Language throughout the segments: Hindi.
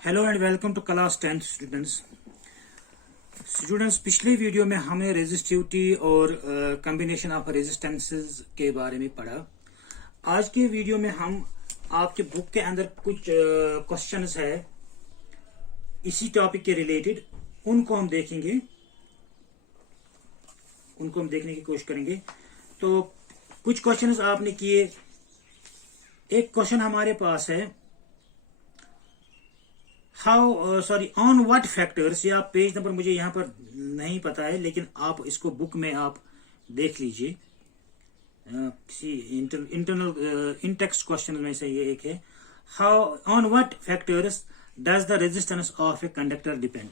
Hello and welcome to class 10 students. पिछले वीडियो में हमने रेजिस्टिविटी और कॉम्बिनेशन ऑफ रेजिस्टेंसेस के बारे में पढ़ा। आज के वीडियो में हम आपके बुक के अंदर कुछ क्वेश्चंस है इसी टॉपिक के रिलेटेड, उनको हम देखेंगे, उनको हम देखने की कोशिश करेंगे। तो कुछ क्वेश्चंस आपने किए। एक क्वेश्चन हमारे पास है, ऑन व्हाट फैक्टर्स, या पेज नंबर मुझे यहां पर नहीं पता है, लेकिन आप इसको बुक में आप देख लीजिए। किसी इंटरनल इन टेक्स्ट क्वेश्चन में से ये एक है, how on what factors does the resistance of a conductor depend.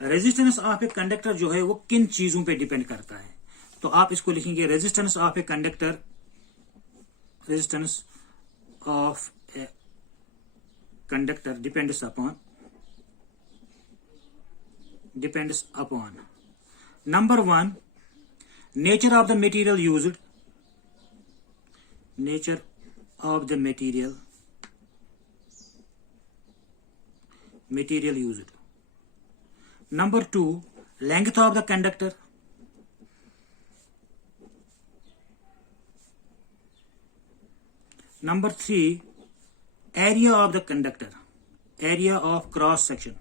Resistance of a conductor जो है वो किन चीजों पे डिपेंड करता है। तो आप इसको लिखेंगे, resistance of a conductor, resistance of A conductor depends upon number 1, nature of the material used, nature of the material used. Number 2, length of the conductor. Number 3, area of the conductor, area of cross section.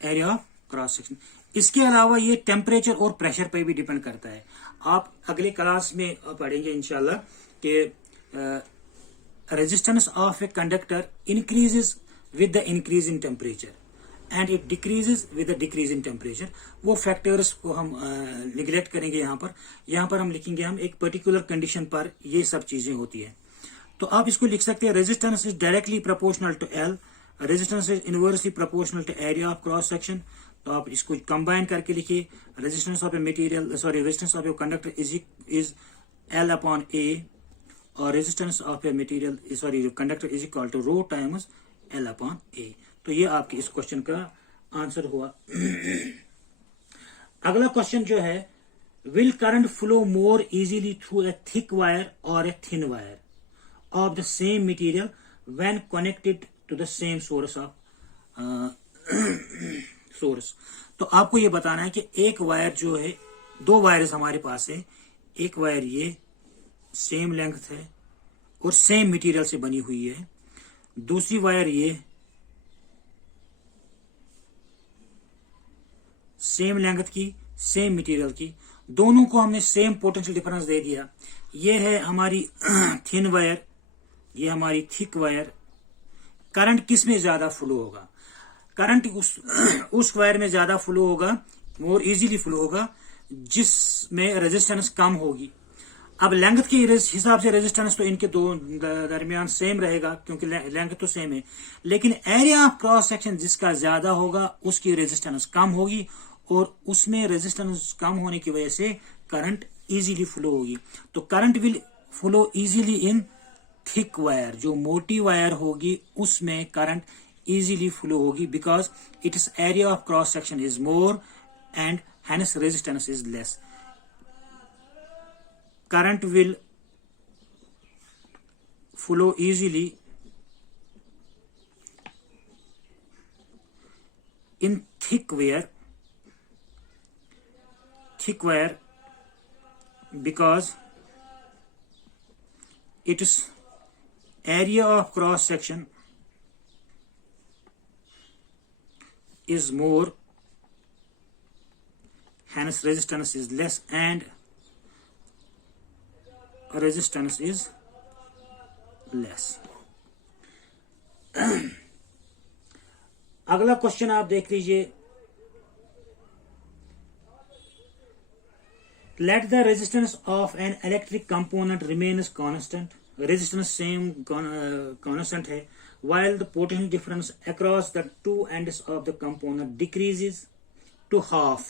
Area of cross section. इसके अलावा ये टेम्परेचर और प्रेशर पे भी डिपेंड करता है। आप अगले क्लास में पढ़ेंगे इंशाल्लाह कि resistance of a conductor increases with the increase in temperature and it decreases with the decrease in temperature. वो फैक्टर्स को हम निगलेक्ट करेंगे। यहाँ पर हम लिखेंगे, हम एक पर्टिकुलर कंडीशन पर ये सब चीजें होती है। तो आप इसको लिख सकते हैं, resistance is directly proportional to L, resistance is inversely proportional to area of cross section. तो आप इसको कंबाइन करके लिखिए, resistance of a material, resistance of a conductor is L upon A, और resistance of a material conductor is equal to rho times L upon A. तो ये आपके इस क्वेश्चन का आंसर हुआ। अगला क्वेश्चन जो है, will current flow more easily through a thick wire और a thin wire of the same material when connected to the same source of source. तो आपको ये बताना है कि एक वायर जो है, दो वायर्स हमारे पास है, एक वायर ये सेम लेंथ है और सेम मटेरियल से बनी हुई है, दूसरी वायर ये सेम लेंथ की, सेम मटेरियल की, दोनों को हमने सेम पोटेंशियल डिफरेंस दे दिया। ये है हमारी थिन वायर, ये हमारी थिक वायर। करंट किस में ज्यादा फ्लो होगा? करंट उस वायर में ज्यादा फ्लो होगा, मोर इजीली फ्लो होगा, जिसमें रेजिस्टेंस कम होगी। अब लेंथ के हिसाब से रेजिस्टेंस तो इनके दो दरमियान सेम रहेगा, क्योंकि लेंथ तो सेम है, लेकिन एरिया ऑफ क्रॉस सेक्शन जिसका ज्यादा होगा उसकी रेजिस्टेंस कम होगी, और उसमें रेजिस्टेंस कम होने की वजह से करंट इजीली फ्लो होगी। तो current will flow easily in thick wire, जो मोटी वायर होगी उसमें करंट इजीली फ्लो होगी, because it's area of cross section is more and hence resistance is less. Current will flow easily in thick wire because its area of cross section is more, hence resistance is less and resistance is less. अगला क्वेश्चन आप देख लीजिए, let the resistance of an electric component remains constant. Resistance same constant है, while the potential difference across the two ends of the component decreases to half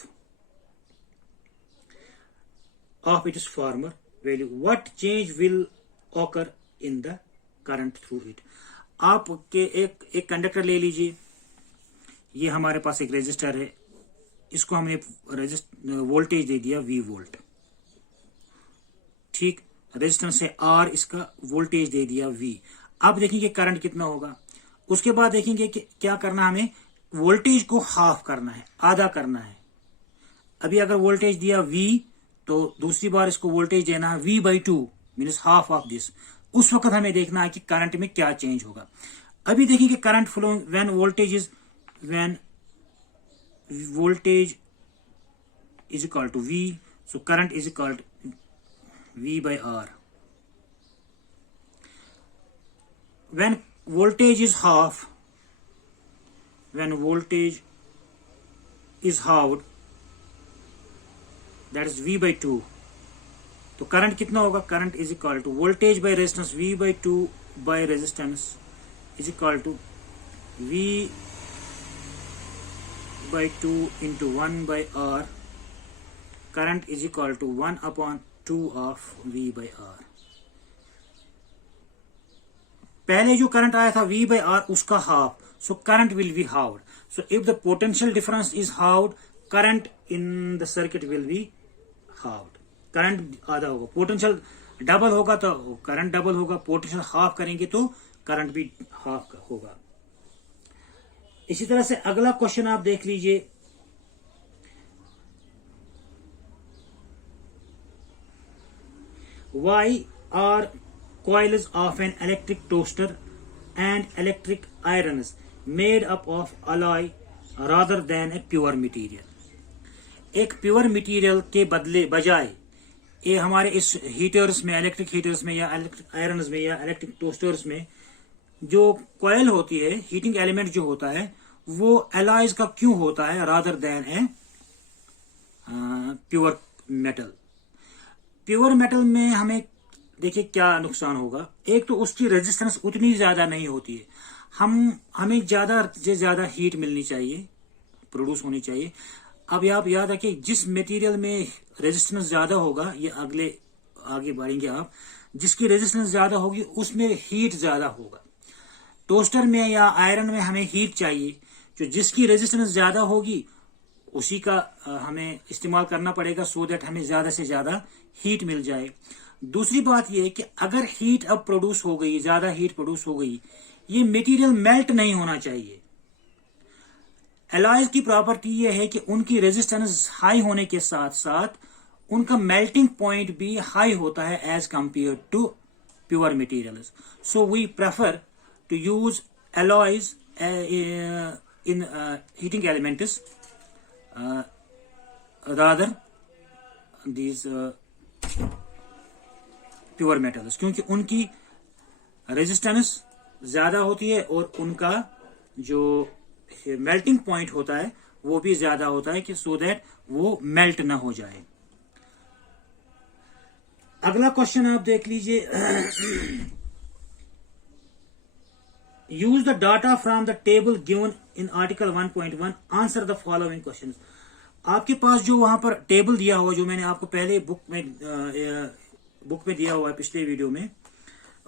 of its former value. What change will occur in the current through it? आप के एक कंडक्टर ले लीजिए, ये हमारे पास एक रेजिस्टर है, इसको हमने वोल्टेज दे दिया V वोल्ट, ठीक। रेजिस्टेंस है R, इसका वोल्टेज दे दिया V। अब देखेंगे करंट कितना होगा। उसके बाद देखेंगे कि क्या करना, हमें वोल्टेज को हाफ करना है, आधा करना है। अभी अगर वोल्टेज दिया V तो दूसरी बार इसको वोल्टेज देना है V/2 means half of this. उस वक्त हमें देखना है कि करंट में क्या चेंज होगा। अभी देखिए कि current flowing when voltage is equal to V, so current is equal to V/R। when voltage is half, when voltage is halved, that is V/2, तो करंट कितना होगा, current is equal to voltage by resistance V/2 by resistance is equal to V/2 into 1/R। Current is equal to 1/2 of V/R। पहले जो करंट आया था V/R उसका half, so current will be halved. So if the potential difference is halved, current in the circuit will be halved. Current आधा होगा, पोटेंशियल डबल होगा तो करंट डबल होगा, पोटेंशियल हाफ करेंगे तो करंट भी हाफ होगा। इसी तरह से अगला क्वेश्चन आप देख लीजिए। Why are coils of an electric toaster and electric irons made up of alloy rather than a pure material? एक प्योर मटेरियल के बजाय ये हमारे इस हीटर्स में, इलेक्ट्रिक हीटर्स में या इलेक्ट्रिक आयरन्स में या इलेक्ट्रिक टोस्टर्स में जो कॉइल होती है, हीटिंग एलिमेंट जो होता है, वो एलॉयज का क्यों होता है rather than a pure metal. Pure metal में हमें देखिए क्या नुकसान होगा। एक तो उसकी रेजिस्टेंस उतनी ज्यादा नहीं होती है, हमें ज्यादा से ज्यादा हीट मिलनी चाहिए, प्रोड्यूस होनी चाहिए। अब आप याद रखिए, जिस मटेरियल में रेजिस्टेंस ज्यादा होगा, ये आगे बढ़ेंगे आप, जिसकी रेजिस्टेंस ज्यादा होगी उसमें हीट ज्यादा होगा। टोस्टर में या आयरन में हमें हीट चाहिए, जो जिसकी रेजिस्टेंस ज्यादा होगी उसी का हमें इस्तेमाल करना पड़ेगा, सो दैट हमें ज्यादा से ज्यादा हीट मिल जाए। दूसरी बात यह है कि अगर हीट अब प्रोड्यूस हो गई, ज्यादा हीट प्रोड्यूस हो गई, ये मटेरियल मेल्ट नहीं होना चाहिए। एलॉयज की प्रॉपर्टी यह है कि उनकी रेजिस्टेंस हाई होने के साथ साथ उनका मेल्टिंग पॉइंट भी हाई होता है as compare to pure materials. So we prefer to use alloys in heating elements rather these pure metals, क्योंकि उनकी रेजिस्टेंस ज्यादा होती है और उनका जो मेल्टिंग पॉइंट होता है वो भी ज्यादा होता है, कि सो दैट वो मेल्ट ना हो जाए। अगला क्वेश्चन आप देख लीजिए। Use the data from the table given in article 1.1, answer the following question. आपके पास जो वहां पर टेबल दिया हुआ, जो मैंने आपको पहले बुक में दिया हुआ है पिछले वीडियो में,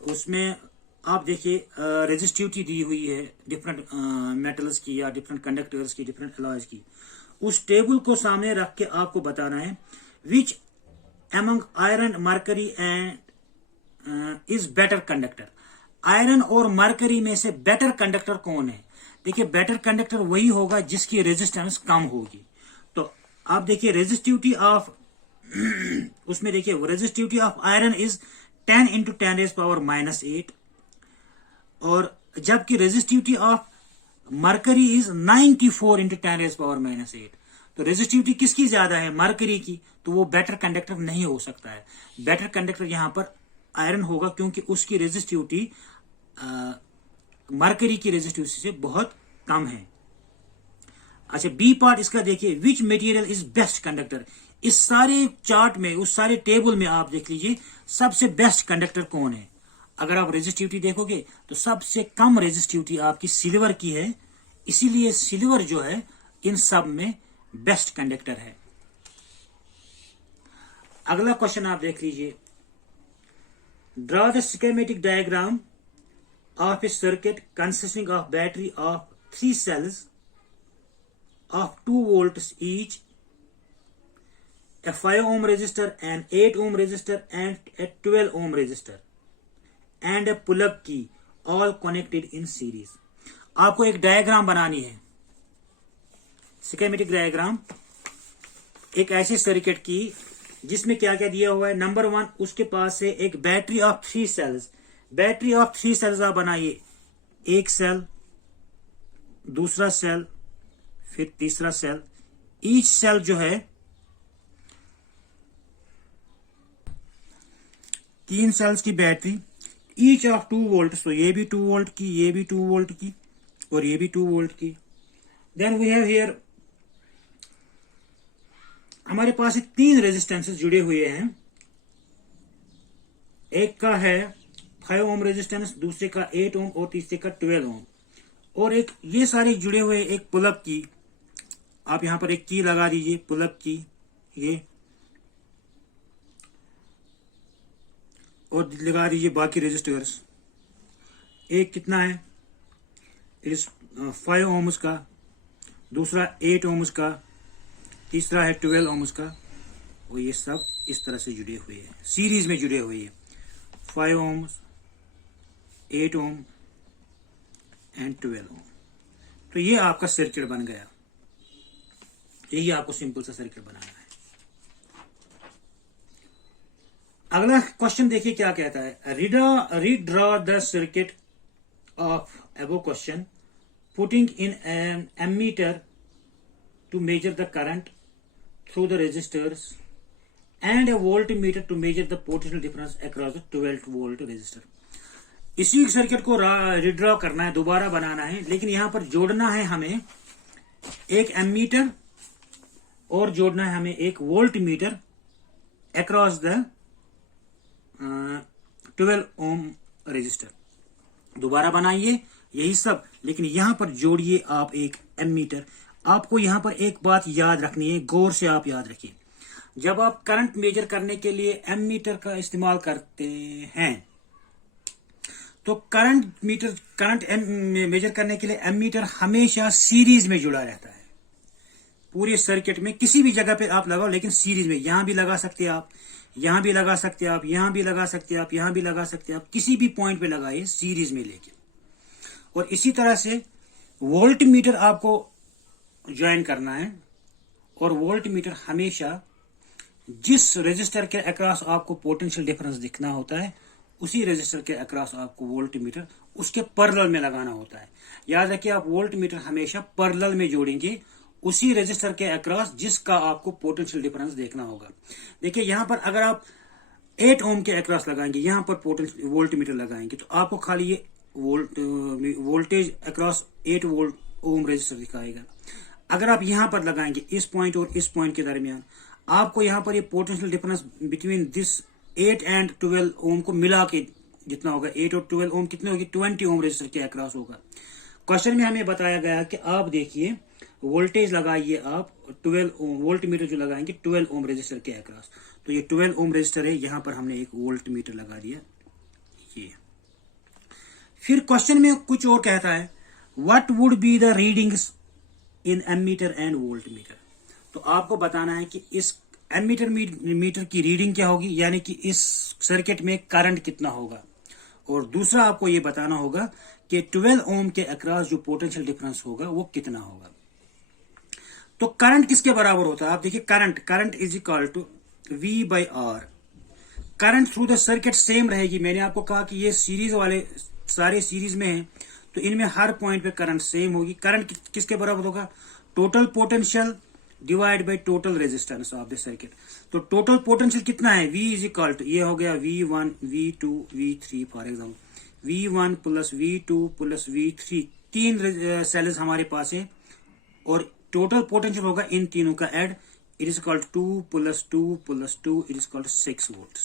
उसमें आप देखिए रेजिस्टिविटी दी हुई है डिफरेंट मेटल्स की या डिफरेंट कंडक्टर्स की, डिफरेंट अलॉयज की। उस टेबल को सामने रख के आपको बताना है which among iron, mercury and is better conductor. Iron और मरकरी में से बेटर कंडक्टर कौन है। देखिए बेटर कंडक्टर वही होगा जिसकी रेजिस्टेंस कम होगी। तो आप देखिए रेजिस्टिविटी ऑफ उसमें देखिए रेजिस्टिविटी ऑफ आयरन इज 10 × 10⁻⁻8 और जबकि रेजिस्टिविटी ऑफ मरकरी इज 94 × 10⁻⁻8। तो रेजिस्टिविटी किसकी ज्यादा है, मरकरी की, तो वो बेटर कंडक्टर नहीं हो सकता है। बेटर कंडक्टर यहां पर आयरन होगा, क्योंकि उसकी रेजिस्टिविटी मरकरी की रेजिस्टिविटी से बहुत कम है। अच्छा, बी पार्ट इसका देखिए, which material is best conductor. इस सारे चार्ट में, उस सारे टेबल में आप देख लीजिए सबसे बेस्ट कंडक्टर कौन है। अगर आप रेजिस्टिविटी देखोगे तो सबसे कम रेजिस्टिविटी आपकी सिल्वर की है, इसीलिए सिल्वर जो है इन सब में बेस्ट कंडक्टर है। अगला क्वेश्चन आप देख लीजिए। Draw the schematic diagram of a circuit consisting of battery of 3 cells of 2 volts each a 5 ohm resistor, an 8 ohm resistor and a 12 ohm resistor and a pull-up key all connected in series. आपको एक डायग्राम बनानी है, स्कीमेटिक डायग्राम, एक ऐसे सर्किट की जिसमें क्या क्या दिया हुआ है। नंबर 1, उसके पास है एक battery of 3 cells. Battery of 3 cells आप बनाइए, एक सेल, दूसरा सेल, फिर तीसरा सेल। ईच सेल जो है 3 सेल्स की बैटरी, ईच ऑफ 2 वोल्ट। तो ये भी 2 वोल्ट की, ये भी 2 वोल्ट की और ये भी 2 वोल्ट की। देन वी हैव हियर, हमारे पास 3 रेजिस्टेंसेस जुड़े हुए हैं। एक का है 5 ओम रेजिस्टेंस, दूसरे का 8 ओम और तीसरे का 12 ओम। और एक ये सारे जुड़े हुए एक पुलअप की, आप यहां पर एक की लगा दीजिए, पुलअप की ये, और लगा दीजिए बाकी रेजिस्टर्स। एक कितना है, इट इज 5 ओम्स का, दूसरा 8 ओम्स का, तीसरा है 12 ओम्स का। और ये सब इस तरह से जुड़े हुए हैं, सीरीज में जुड़े हुए हैं। 5 ओम्स, 8 ओम एंड 12 ओम। तो ये आपका सर्किट बन गया। यही आपको सिंपल सा सर्किट बनाना है। अगला क्वेश्चन देखिए क्या कहता है। Redraw the circuit of above question putting in an ammeter to measure the current through the resistors and a voltmeter to measure the potential difference across the 12 volt resistor. इसी सर्किट को रीड्रॉ करना है, दोबारा बनाना है, लेकिन यहां पर जोड़ना है हमें एक एमीटर और जोड़ना है हमें एक volt meter across the 12 ohm resistor. दोबारा बनाइए यही सब, लेकिन यहां पर जोड़िए आप एक एमीटर। आपको यहां पर एक बात याद रखनी है, गौर से आप याद रखिए। जब आप करंट मेजर करने के लिए एमीटर का इस्तेमाल करते हैं, तो करंट मेजर करने के लिए एमीटर हमेशा सीरीज में जुड़ा रहता है। पूरे सर्किट में किसी भी जगह पे आप लगाओ, लेकिन सीरीज में। यहां भी लगा सकते हैं आप, यहां भी लगा सकते हैं आप, यहां भी लगा सकते हैं आप, यहां भी लगा सकते हैं आप, किसी भी पॉइंट पे लगाइए सीरीज में लेके। और इसी तरह से वोल्ट मीटर आपको ज्वाइन करना है, और वोल्ट मीटर हमेशा जिस रेजिस्टर के अक्रॉस आपको पोटेंशियल डिफरेंस दिखना होता है, उसी रेजिस्टर के अक्रॉस आपको वोल्ट मीटर उसके पैरेलल में लगाना होता है। याद रखिए, आप वोल्ट मीटर हमेशा पैरेलल में जोड़ेंगे उसी रेजिस्टर के अक्रॉस जिसका आपको पोटेंशियल डिफरेंस देखना होगा। देखिए यहां पर अगर आप 8 ओम के अक्रॉस लगाएंगे, यहां पर वोल्ट मीटर लगाएंगे, तो आपको खाली ये voltage across 8 volt ohm resistor दिखाएगा। अगर आप यहां पर लगाएंगे इस पॉइंट और इस पॉइंट के दरमियान, आपको यहां पर ये potential difference between this 8 and 12 ओम को मिला के जितना होगा, 8 और 12 ओम कितने होगी, 20 ओम रेजिस्टर के अक्रॉस होगा। क्वेश्चन में हमें बताया गया कि आप देखिए वोल्टेज लगाइए आप 12 ओम, वोल्ट मीटर जो लगाएंगे 12 ओम रेजिस्टर के अक्रॉस। तो ये 12 ओम रेजिस्टर है, यहां पर हमने एक वोल्ट मीटर लगा दिया। ये फिर क्वेश्चन में कुछ और कहता है, what would be the readings in ammeter and volt meter. तो आपको बताना है कि इस एमीटर मीटर की रीडिंग क्या होगी, यानी कि इस सर्किट में करंट कितना होगा। और दूसरा आपको ये बताना होगा कि 12 ओम के अक्रॉस जो पोटेंशियल डिफरेंस होगा वो कितना होगा। तो करंट किसके बराबर होता है, आप देखिए current is equal to V by R. Current through the circuit same रहेगी। मैंने आपको कहा कि ये सीरीज वाले सारे सीरीज में हैं, तो इनमें हर पॉइंट पे करंट सेम होगी। करंट किसके बराबर होगा, total potential divide by total resistance of the circuit. तो टोटल पोटेंशियल कितना है, V इज इक्वल टू, ये हो गया V1 V2 V3 for example, V1 plus V2 plus V3, 3 cells हमारे पास है, और टोटल पोटेंशियल होगा इन तीनों का add, it is equal to 2 plus 2 plus 2, it is equal to 6 volt.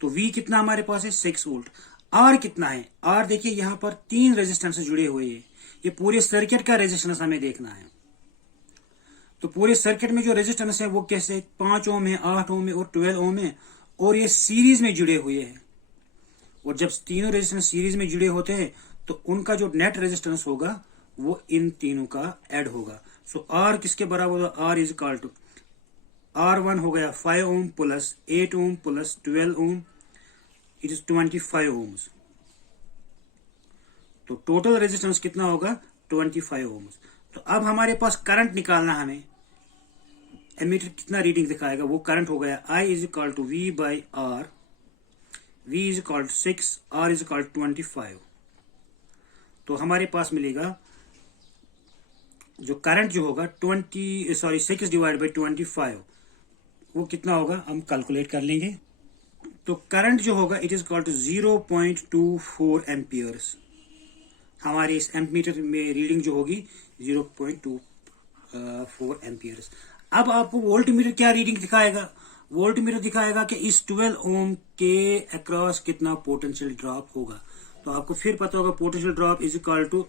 तो V कितना हमारे पास है, 6 वोल्ट। R कितना है, R देखिए यहां पर 3 रेजिस्टेंस जुड़े हुए हैं, ये पूरे सर्किट का रेजिस्टेंस हमें देखना है। तो पूरे सर्किट में जो रेजिस्टेंस है वो कैसे, 5 ओम है, 8 ओम है और 12 ओम है, और ये सीरीज में जुड़े हुए हैं। और जब तीनों रेजिस्टेंस सीरीज में जुड़े होते हैं तो उनका जो नेट रेजिस्टेंस होगा वो इन तीनों का ऐड होगा। सो R किसके बराबर होगा, R is equal to R1 हो गया 5 ohm plus 8 ohm plus 12 ohm, it is 25 ohms. तो टोटल रेजिस्टेंस कितना होगा 25 ओम्स। तो अब हमारे पास करंट निकालना, हमें एमीटर कितना रीडिंग दिखाएगा, वो करंट हो गया I is equal to V by R, V is equal to 6, R is equal to 25। तो हमारे पास मिलेगा जो करंट जो होगा 6 डिवाइड बाई 25, वो कितना होगा हम कैलकुलेट कर लेंगे। तो करंट जो होगा it is equal to 0.24 amperes. हमारी इस एम्पीमीटर में रीडिंग जो होगी 0.24 एम्पियर्स। अब आपको वोल्ट मीटर क्या रीडिंग दिखाएगा, वोल्ट मीटर दिखाएगा कि इस 12 ओम के अक्रॉस कितना पोटेंशियल ड्रॉप होगा। तो आपको फिर पता होगा potential drop is equal to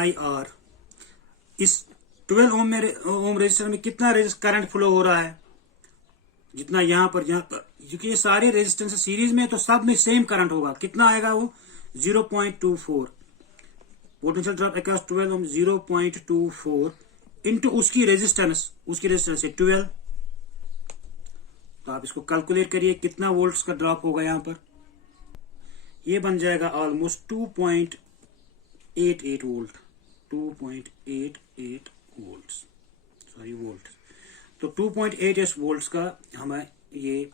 IR। इस 12 ओम रेजिस्टर में कितना करंट फ्लो हो रहा है, जितना यहाँ पर क्योंकि ये सारे रेजिस्टेंस सीरीज में, तो सब में सेम करंट होगा। कितना आएगा वो 0.24 पोटेंशियल ड्रॉप अक्रॉस 12 ओम 0.24 इंटू उसकी रेजिस्टेंस है 12। तो आप इसको कैलकुलेट करिए कितना वोल्ट्स का ड्रॉप होगा यहाँ पर। ये बन जाएगा ऑलमोस्ट 2.88 वोल्ट, 2.88 वोल्ट। तो 2.88 वोल्ट्स का हमें ये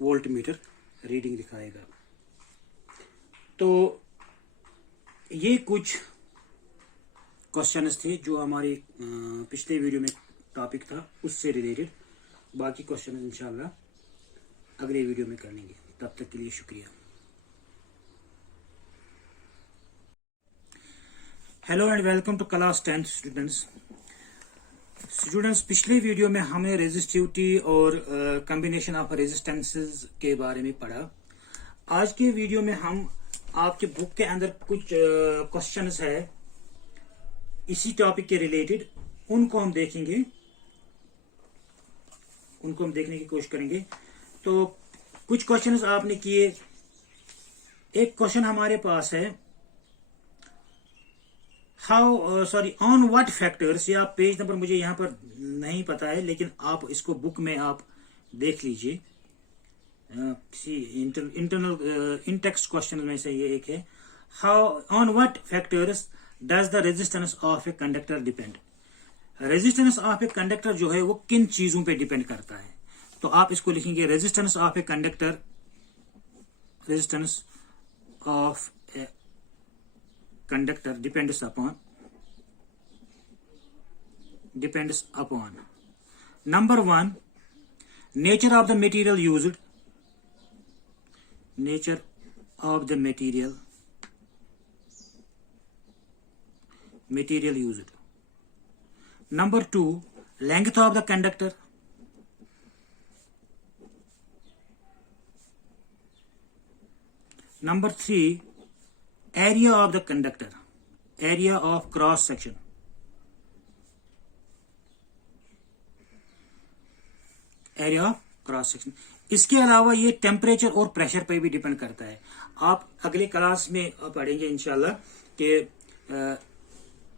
वोल्ट मीटर रीडिंग दिखाएगा। तो ये कुछ क्वेश्चंस थे जो हमारे पिछले वीडियो में टॉपिक था, उससे रिलेटेड। बाकी क्वेश्चन इंशाल्लाह अगले वीडियो में कर लेंगे। तब तक के लिए शुक्रिया। Hello and welcome to class 10 students. पिछले वीडियो में हमने रेजिस्टिविटी और कॉम्बिनेशन ऑफ रेजिस्टेंसेस के बारे में पढ़ा। आज के वीडियो में हम आपके बुक के अंदर कुछ क्वेश्चंस है इसी टॉपिक के रिलेटेड, उनको हम देखेंगे, उनको हम देखने की कोशिश करेंगे। तो कुछ क्वेश्चंस आपने किए। एक क्वेश्चन हमारे पास है ऑन व्हाट फैक्टर्स, या पेज नंबर मुझे यहां पर नहीं पता है, लेकिन आप इसको बुक में आप देख लीजिए। इंटरनल इन टेक्स्ट क्वेश्चन में से ये एक है, on what factors does the resistance of a conductor depend. Resistance of a conductor जो है वो किन चीजों पे डिपेंड करता है। तो आप इसको लिखेंगे resistance of a conductor, resistance of a conductor depends upon number 1 nature of the material used, nature of the material used. Number 2 length of the conductor. Number 3 area of the conductor, area of cross section. area of cross section. इसके अलावा ये टेम्परेचर और प्रेशर पे भी डिपेंड करता है। आप अगले क्लास में पढ़ेंगे इंशाल्लाह कि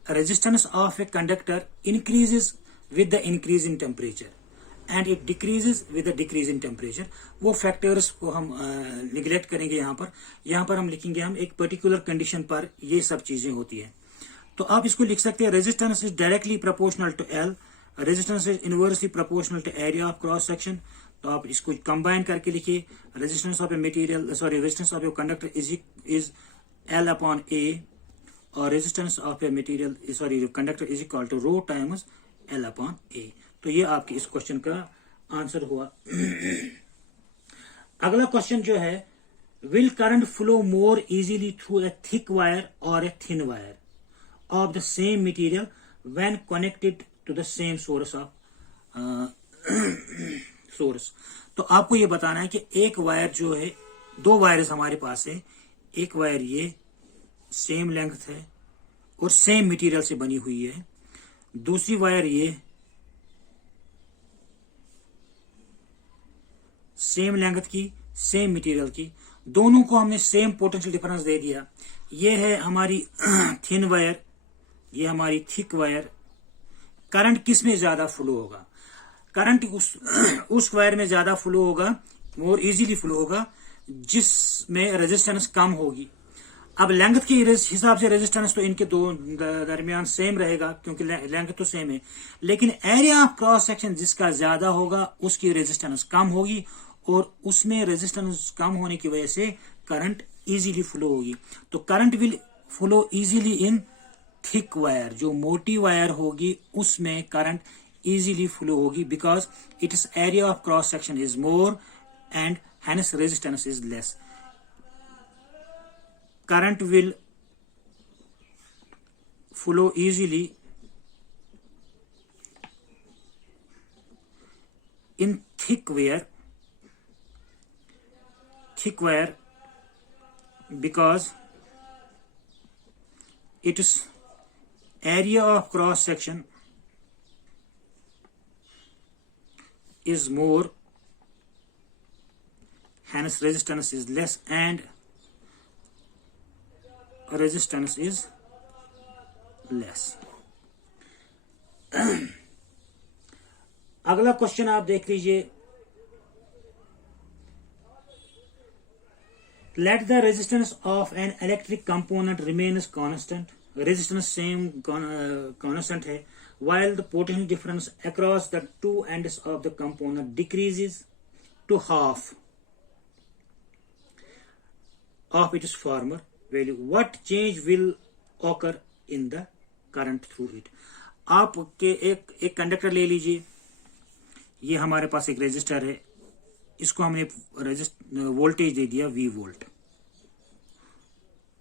resistance of a conductor increases with the increase in temperature and it decreases with the decrease in temperature. वो फैक्टर्स को हम निगलेक्ट करेंगे। यहाँ पर हम लिखेंगे, हम एक पर्टिकुलर कंडीशन पर ये सब चीजें होती है। तो आप इसको लिख सकते हैं, resistance is directly proportional to L, resistance is inversely proportional to area of cross section. तो आप इसको कंबाइन करके लिखिए, resistance of a material resistance of a conductor is L upon A, और resistance of a material conductor is equal to rho times L upon A. तो ये आपके इस क्वेश्चन का आंसर हुआ। अगला क्वेश्चन जो है, will current flow more easily through a thick wire और a thin wire of the same material when connected to the same source of source. तो आपको ये बताना है कि एक वायर जो है, दो वायर्स हमारे पास है, एक वायर ये सेम लेंथ है और सेम मटेरियल से बनी हुई है, दूसरी वायर ये सेम लेंथ की, सेम मटेरियल की, दोनों को हमने सेम पोटेंशियल डिफरेंस दे दिया। ये है हमारी थिन वायर, ये हमारी थिक वायर। करंट किस में ज्यादा फ्लो होगा? करंट उस वायर में ज्यादा फ्लो होगा, मोर इजीली फ्लो होगा जिसमें रेजिस्टेंस कम होगी। अब लेंथ के हिसाब से रेजिस्टेंस तो इनके दो दरमियान सेम रहेगा क्योंकि लेंथ तो सेम है, लेकिन एरिया ऑफ क्रॉस सेक्शन जिसका ज्यादा होगा उसकी रेजिस्टेंस कम होगी और उसमें रेजिस्टेंस कम होने की वजह से करंट इजीली फ्लो होगी। तो current will flow easily in thick wire, जो मोटी वायर होगी उसमें करंट इजीली फ्लो होगी because it's area of cross section is more and hence resistance is less. Current will flow easily in thick wire because its area of cross section is more, hence resistance is less and resistance is less. अगला क्वेश्चन आप देख लीजिए, let the resistance of an electric component remains constant, resistance same constant है, while the potential difference across the two ends of the component decreases to half of its former value. What change will occur in the current through it? आप के एक कंडक्टर ले लीजिए, ये हमारे पास एक रेजिस्टर है, इसको हमने वोल्टेज दे दिया V वोल्ट,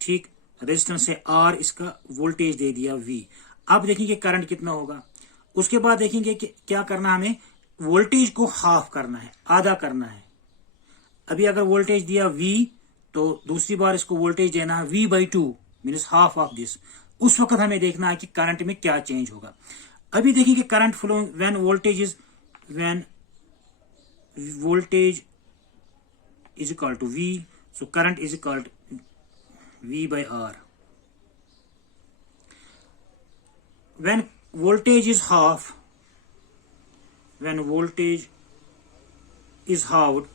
ठीक, रेजिस्टेंस है R, इसका वोल्टेज दे दिया V। अब देखेंगे करंट कितना होगा, उसके बाद देखेंगे कि क्या करना, हमें वोल्टेज को हाफ करना है, आधा करना है। अभी अगर वोल्टेज दिया V तो दूसरी बार इसको वोल्टेज देना है V/2 means half of this. उस वक्त हमें देखना है कि करंट में क्या चेंज होगा। अभी देखिए current flow when voltage is equal to V, so current is equal to V/R। when voltage is half, when voltage is halved,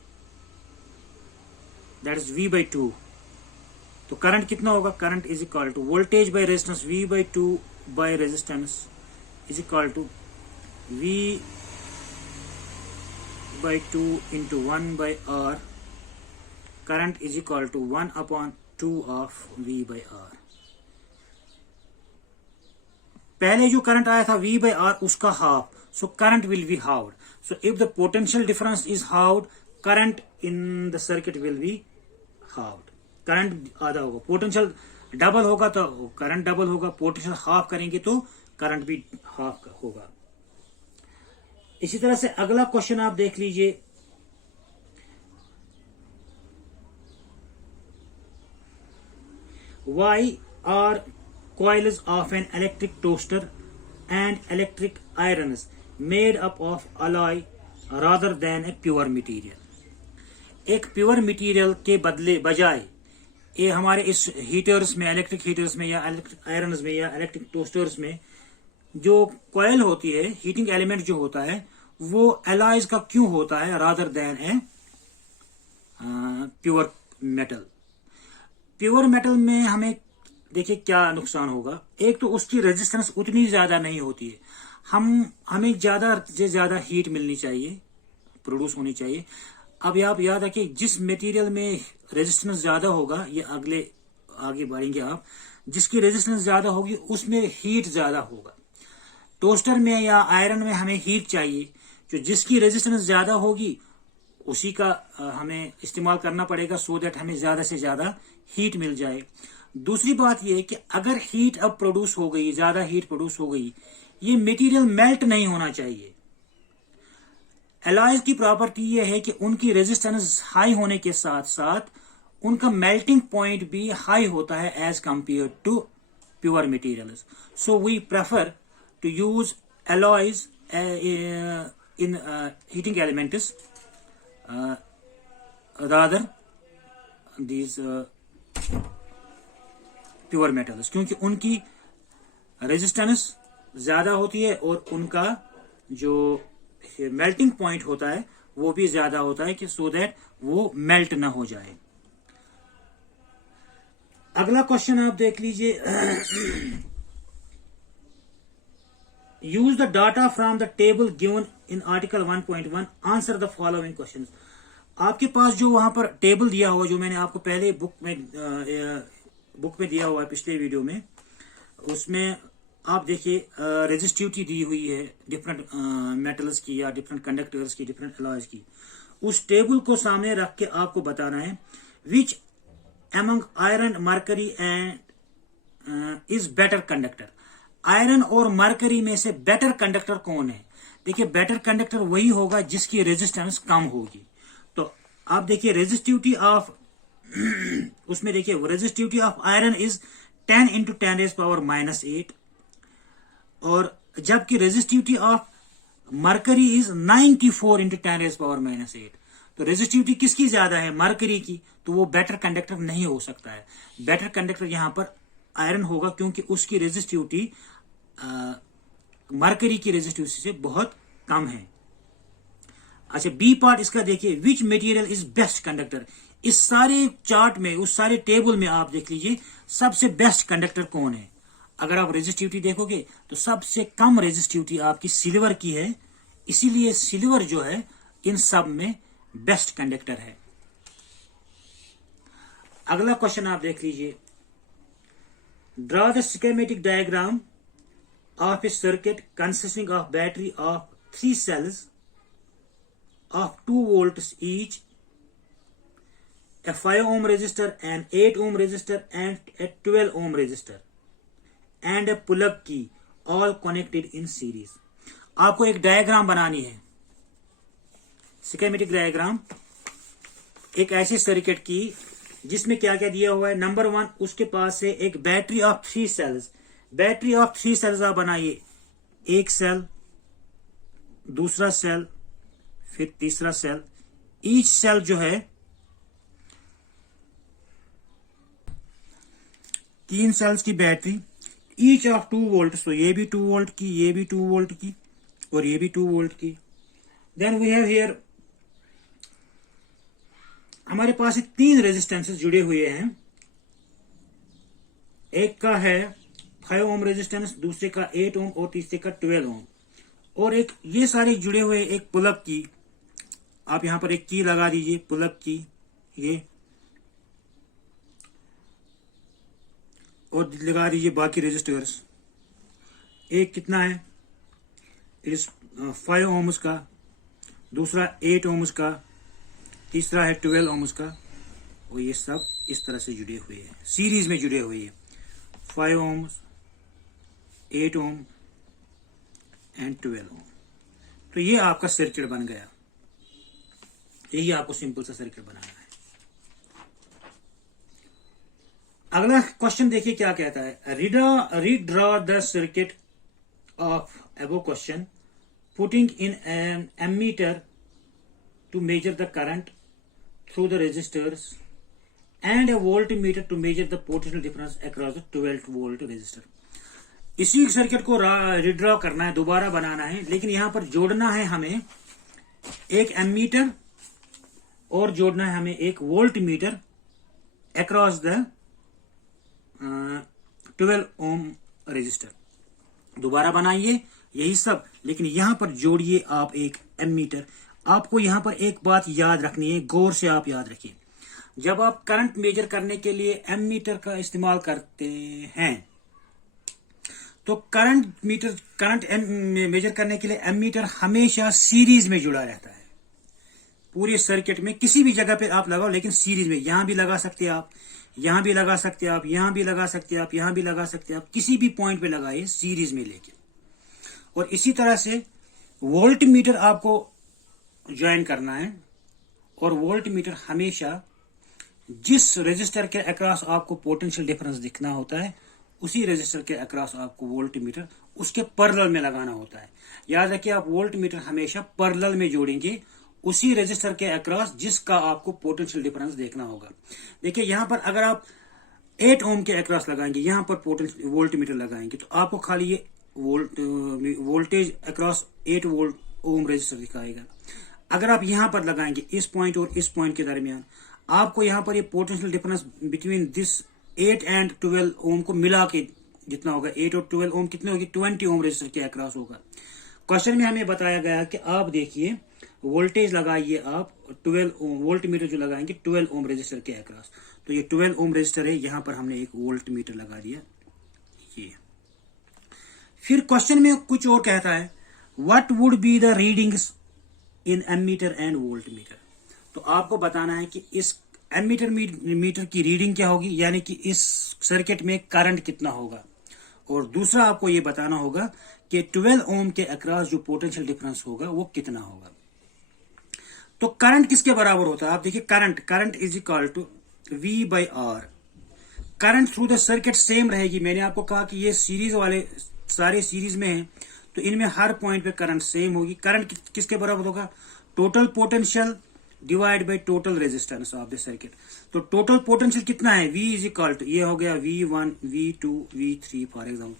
that is V/2, तो करंट कितना होगा, current is equal to voltage by resistance V/2 by resistance is equal to V/2 into 1/R, current is equal to 1/2 of V/R। पहले जो करंट आया था V/R उसका half, so current will be halved. So if the potential difference is halved, current in the circuit will be halved. Current आधा होगा, पोटेंशियल डबल होगा तो करंट डबल होगा, पोटेंशियल हाफ करेंगे तो करंट भी हाफ होगा। इसी तरह से अगला क्वेश्चन आप देख लीजिए, why are coils of an electric toaster and electric irons made up of alloy rather than a pure material? एक प्योर मटेरियल के बजाय ये हमारे इस हीटर्स में, इलेक्ट्रिक हीटर्स में या इलेक्ट्रिक आयरन्स में या इलेक्ट्रिक टोस्टर्स में जो कॉइल होती है, हीटिंग एलिमेंट जो होता है वो एलॉयज का क्यों होता है rather than a pure metal. Pure metal में हमें देखिए क्या नुकसान होगा, एक तो उसकी रेजिस्टेंस उतनी ज्यादा नहीं होती है, हमें ज्यादा से ज्यादा हीट मिलनी चाहिए, प्रोड्यूस होनी चाहिए। अब आप याद रखिए जिस मटेरियल में रेजिस्टेंस ज्यादा होगा, ये आगे बढ़ेंगे आप, जिसकी रेजिस्टेंस ज्यादा होगी उसमें हीट ज्यादा होगा। टोस्टर में या आयरन में हमें हीट चाहिए, जो जिसकी रेजिस्टेंस ज्यादा होगी उसी का हमें इस्तेमाल करना पड़ेगा सो दैट हमें ज्यादा से ज्यादा हीट मिल जाए। दूसरी बात यह है कि अगर हीट अब प्रोड्यूस हो गई, ज्यादा हीट प्रोड्यूस हो गई, ये मटेरियल मेल्ट नहीं होना चाहिए। एलॉयज की प्रॉपर्टी यह है कि उनकी रेजिस्टेंस हाई होने के साथ साथ उनका मेल्टिंग पॉइंट भी हाई होता है as compare to pure materials. So we prefer to use alloys in heating elements rather these pure metals, क्योंकि उनकी रेजिस्टेंस ज्यादा होती है और उनका जो मेल्टिंग पॉइंट होता है वो भी ज्यादा होता है कि सो दैट वो मेल्ट ना हो जाए। अगला क्वेश्चन आप देख लीजिए, use the data from the table given in article 1.1, answer the following questions. आपके पास जो वहां पर टेबल दिया हुआ, जो मैंने आपको पहले बुक में दिया हुआ है पिछले वीडियो में, उसमें आप देखिए रेजिस्टिविटी दी हुई है डिफरेंट मेटल्स की या डिफरेंट कंडक्टर्स की, डिफरेंट अलॉयज की। उस टेबल को सामने रख के आपको बताना है which among iron, mercury and is better conductor. Iron और मरकरी में से बेटर कंडक्टर कौन है? देखिए बेटर कंडक्टर वही होगा जिसकी रेजिस्टेंस कम होगी। तो आप देखिए रेजिस्टिविटी ऑफ उसमें देखिए resistivity of iron is 10 into 10⁻⁻8 और जबकि resistivity of mercury is 94 into 10⁻⁻8। तो रेजिस्टिविटी किसकी ज्यादा है? मरकरी की। तो वो बेटर कंडक्टर नहीं हो सकता है। बेटर कंडक्टर यहां पर आयरन होगा क्योंकि उसकी रेजिस्टिविटी मरकरी की रेजिस्टिविटी से बहुत कम है। अच्छा, बी पार्ट इसका देखिए, which material is best conductor. इस सारे चार्ट में, उस सारे टेबल में आप देख लीजिए सबसे बेस्ट कंडक्टर कौन है। अगर आप रेजिस्टिविटी देखोगे तो सबसे कम रेजिस्टिविटी आपकी सिल्वर की है, इसीलिए सिल्वर जो है इन सब में बेस्ट कंडक्टर है। अगला क्वेश्चन आप देख लीजिए, draw the schematic diagram of a circuit consisting of battery of 3 cells of 2 volts each, a 5 ohm resistor, an 8 ohm resistor and a 12 ohm resistor and a plug key all connected in series। आपको एक डायग्राम बनानी है, स्कीमेटिक डायग्राम एक ऐसी सर्किट की जिसमें क्या क्या दिया हुआ है। नंबर 1, उसके पास से एक battery of 3 cells, battery of 3 cells आप बनाइए, एक सेल, दूसरा सेल, फिर तीसरा सेल। ईच सेल जो है 3 सेल्स की बैटरी, ईच ऑफ 2 वोल्ट। तो ये भी 2 वोल्ट की, ये भी 2 वोल्ट की और ये भी 2 वोल्ट की। देन वी हैव हियर, हमारे पास 3 रेजिस्टेंसेस जुड़े हुए हैं। एक का है 5 ओम रेजिस्टेंस, दूसरे का 8 ओम और तीसरे का 12 ओम। और एक ये सारे जुड़े हुए एक प्लग की, आप यहां पर एक की लगा दीजिए, प्लग की ये, और लगा दीजिए बाकी रेजिस्टर्स। एक कितना है, इस 5 ओम्स का, दूसरा 8 ओम्स का, तीसरा है 12 ओम्स का, और ये सब इस तरह से जुड़े हुए हैं, सीरीज में जुड़े हुए हैं। 5 ओम्स, 8 ओम एंड 12 ओम। तो ये आपका सर्किट बन गया। यही आपको सिंपल सा सर्किट बनाना है। अगला क्वेश्चन देखिए क्या कहता है, redraw the circuit of above question putting in an ammeter to measure the current through the resistors and a voltmeter to measure the potential difference across the 12 volt resistor। इसी सर्किट को रिड्रॉ करना है, दोबारा बनाना है, लेकिन यहां पर जोड़ना है हमें एक एमीटर और जोड़ना है हमें एक volt meter across the 12 ohm resistor. दोबारा बनाइए यही सब, लेकिन यहां पर जोड़िए आप एक एमीटर। आपको यहां पर एक बात याद रखनी है, गौर से आप याद रखिए, जब आप करंट मेजर करने के लिए एमीटर का इस्तेमाल करते हैं तो करंट मेजर करने के लिए एमीटर हमेशा सीरीज में जुड़ा रहता है। पूरे सर्किट में किसी भी जगह पे आप लगाओ, लेकिन सीरीज में। यहां भी लगा सकते हैं आप, यहां भी लगा सकते हैं आप, यहां भी लगा सकते हैं आप, यहां भी लगा सकते हैं आप, किसी भी पॉइंट पे लगाइए सीरीज में लेके। और इसी तरह से वोल्ट मीटर आपको ज्वाइन करना है, और वोल्ट मीटर हमेशा जिस रेजिस्टर के अक्रॉस आपको पोटेंशियल डिफरेंस दिखना होता है, उसी रेजिस्टर के अक्रॉस आपको वोल्ट मीटर उसके पैरेलल में लगाना होता है। याद रखिए, आप वोल्ट मीटर हमेशा पैरेलल में जोड़ेंगे उसी रेजिस्टर के अक्रॉस जिसका आपको पोटेंशियल डिफरेंस देखना होगा। देखिए यहां पर अगर आप 8 ओम के अक्रॉस लगाएंगे, यहां पर वोल्ट मीटर लगाएंगे, तो आपको खाली ये voltage across 8 volt ohm resistor दिखाएगा। अगर आप यहां पर लगाएंगे इस पॉइंट और इस पॉइंट के दरमियान, आपको यहां पर ये potential difference between this 8 and 12 ओम को मिला के जितना होगा, 8 और 12 ओम कितने होगी, 20 ओम रेजिस्टर के अक्रॉस होगा। क्वेश्चन में हमें बताया गया कि आप देखिए वोल्टेज लगाइए आप 12 ओम, वोल्ट मीटर जो लगाएंगे 12 ओम रेजिस्टर के अक्रॉस। तो ये 12 ओम रेजिस्टर है, यहां पर हमने एक वोल्ट मीटर लगा दिया ये। फिर क्वेश्चन में कुछ और कहता है, what would be the readings in ammeter and volt meter. तो आपको बताना है कि इस एमीटर मीटर की रीडिंग क्या होगी, यानी कि इस सर्किट में करंट कितना होगा, और दूसरा आपको यह बताना होगा कि 12 ओम के अक्रॉस जो पोटेंशियल डिफरेंस होगा वो कितना होगा। तो करंट किसके बराबर होता है, आप देखिए current is equal to V by R. Current through the circuit same रहेगी। मैंने आपको कहा कि ये सीरीज वाले सारे सीरीज में है, तो इनमें हर पॉइंट पे करंट सेम होगी। करंट किसके बराबर होगा, total potential divide by total resistance of the circuit. तो टोटल पोटेंशियल कितना है, V इज इक्वल टू, ये हो गया V1 V2 V3 for example,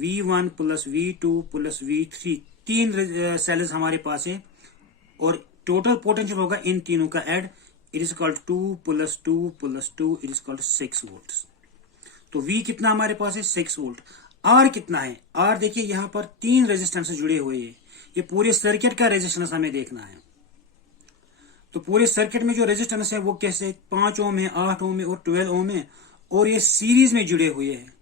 V1 plus V2 plus V3, तीन सेल्स हमारे पास है, और टोटल पोटेंशियल होगा इन तीनों का add, it is equal to 2 plus 2 plus 2, it is equal to 6 volt. तो V कितना हमारे पास है, 6 वोल्ट। R कितना है, R देखिए यहां पर तीन रेजिस्टेंस जुड़े हुए हैं, ये पूरे सर्किट का रेजिस्टेंस हमें देखना है। तो पूरे सर्किट में जो रेजिस्टेंस है वो कैसे, 5 ओम है, 8 ओम है और 12 ओम है, और ये सीरीज में जुड़े हुए हैं।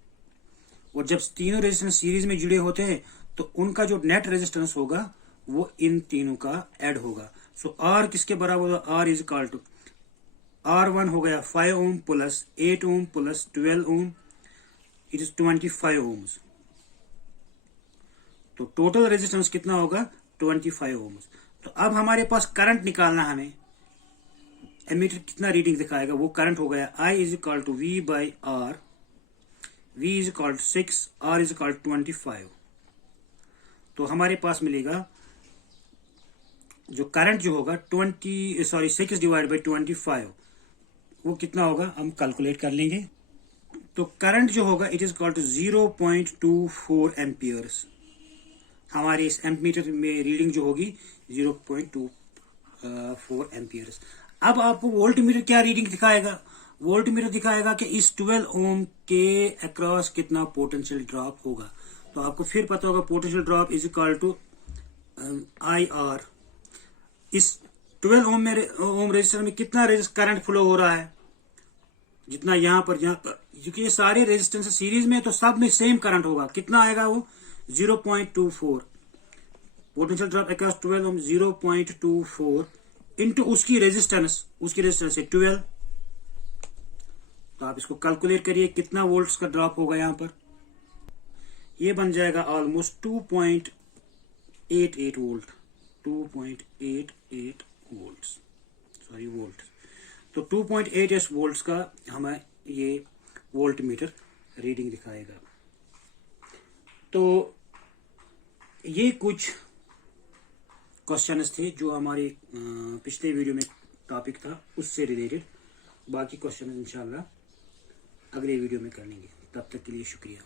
और जब तीनों रेजिस्टेंस सीरीज में जुड़े होते हैं तो उनका जो नेट रेजिस्टेंस होगा वो इन तीनों का ऐड होगा। सो R किसके बराबर होगा, R is equal to R1 हो गया 5 ohm plus 8 ohm plus 12 ohm, it is 25 ohms. तो टोटल रेजिस्टेंस कितना होगा, 25 ओम्स। तो अब हमारे पास करंट निकालना, हमें एमीटर कितना रीडिंग दिखाएगा, वो करंट हो गया I is equal to V by R, V is equal to 6, R is equal to 25। तो हमारे पास मिलेगा जो करंट जो होगा 6 डिवाइड बाई 25, वो कितना होगा हम कैलकुलेट कर लेंगे। तो करंट जो होगा it is equal to 0.24 amperes. हमारे इस एम्पीमीटर में रीडिंग जो होगी 0.24 एम्पियर्स। अब आपको वोल्ट मीटर क्या रीडिंग दिखाएगा, वोल्ट मीटर दिखाएगा कि इस 12 ओम के अक्रॉस कितना पोटेंशियल ड्रॉप होगा। तो आपको फिर पता होगा potential drop is equal to IR। इस 12 ओम रेजिस्टर में कितना करंट फ्लो हो रहा है, जितना यहां पर क्योंकि ये सारे रेजिस्टेंस सीरीज में, तो सब में सेम करंट होगा। कितना आएगा वो 0.24 पोटेंशियल ड्रॉप अक्रॉस 12 ओम, 0.24 इनटू उसकी रेजिस्टेंस है 12। तो आप इसको कैलकुलेट करिए कितना वोल्ट्स का ड्रॉप होगा यहां पर, ये बन जाएगा almost 2.88 volt, 2.88 volts, sorry volt. तो 2.88 वोल्ट्स का हमें ये वोल्ट मीटर रीडिंग दिखाएगा। तो ये कुछ क्वेश्चंस थे जो हमारे पिछले वीडियो में टॉपिक था उससे रिलेटेड। बाकी क्वेश्चन इंशाल्लाह अगले वीडियो में कर लेंगे। तब तक के लिए शुक्रिया।